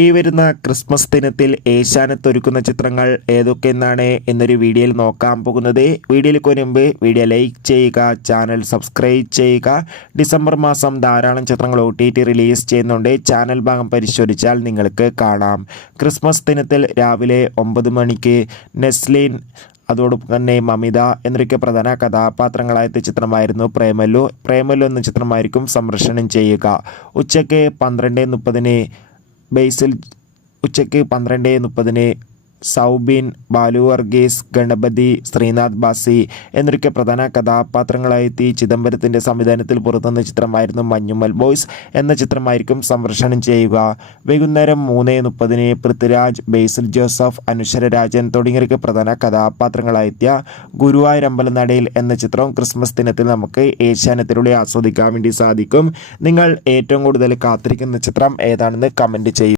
ഈ വരുന്ന ക്രിസ്മസ് ദിനത്തിൽ ഏഷ്യാനെറ്റ് ഒരുക്കുന്ന ചിത്രങ്ങൾ ഏതൊക്കെയെന്നാണ് എന്നൊരു വീഡിയോയിൽ നോക്കാൻ പോകുന്നത്. വീഡിയോയിലേക്ക് മുൻപ് വീഡിയോ ലൈക്ക് ചെയ്യുക, ചാനൽ സബ്സ്ക്രൈബ് ചെയ്യുക. ഡിസംബർ മാസം ധാരാളം ചിത്രങ്ങൾ OTT റിലീസ് ചെയ്യുന്നുണ്ട്. ചാനൽ ഭാഗം പരിശോധിച്ചാൽ നിങ്ങൾക്ക് കാണാം. ക്രിസ്മസ് ദിനത്തിൽ രാവിലെ 9 മണിക്ക് നെസ്ലിൻ, അതോടൊപ്പം തന്നെ മമിത എന്നൊക്കെ പ്രധാന കഥാപാത്രങ്ങളായ ചിത്രമായിരുന്നു പ്രേമലു എന്ന ചിത്രമായിരിക്കും സംപ്രേഷണം ചെയ്യുക. ഉച്ചയ്ക്ക് 12:30 ബേസിൽ, ഉച്ചയ്ക്ക് 12:30 സൗബിൻ, ബാലു വർഗീസ്, ഗണപതി, ശ്രീനാഥ് ബാസി എന്നൊക്കെ പ്രധാന കഥാപാത്രങ്ങളായി ചിദംബരത്തിൻ്റെ സംവിധാനത്തിൽ പുറത്തുവന്ന ചിത്രമായിരുന്നു മഞ്ഞുമ്മൽ ബോയ്സ് എന്ന ചിത്രമായിരിക്കും സംപ്രേഷണം ചെയ്യുക. വൈകുന്നേരം 3:30 പൃഥ്വിരാജ്, ബേസിൽ ജോസഫ്, അനുശ്വര രാജൻ തുടങ്ങിയവർക്ക് പ്രധാന കഥാപാത്രങ്ങളായ ഗുരുവായൂർ അമ്പലനടയിൽ എന്ന ചിത്രം ക്രിസ്മസ് ദിനത്തിൽ നമുക്ക് ഏഷ്യാനെറ്റിലൂടെ ആസ്വദിക്കാൻ വേണ്ടി സാധിക്കും. നിങ്ങൾ ഏറ്റവും കൂടുതൽ കാത്തിരിക്കുന്ന ചിത്രം ഏതാണെന്ന് കമൻറ്റ് ചെയ്യും.